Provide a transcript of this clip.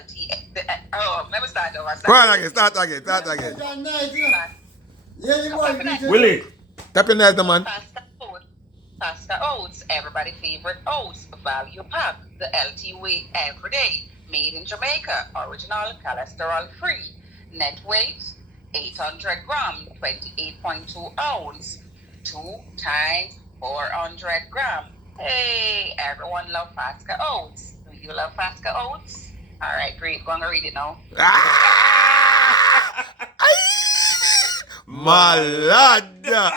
LT. Let me start over. Go on again, start again. Willie. Tap your nice, man. Pasta oats, everybody favorite oats, value pack, the LT way every day, made in Jamaica, original, cholesterol free, net weight 800 gram, 28.2 ounce, 2 times 400 gram. Hey, everyone love Pasca oats. Do you love Pasca oats? All right, great. Go on and read it now. Ah! Malada.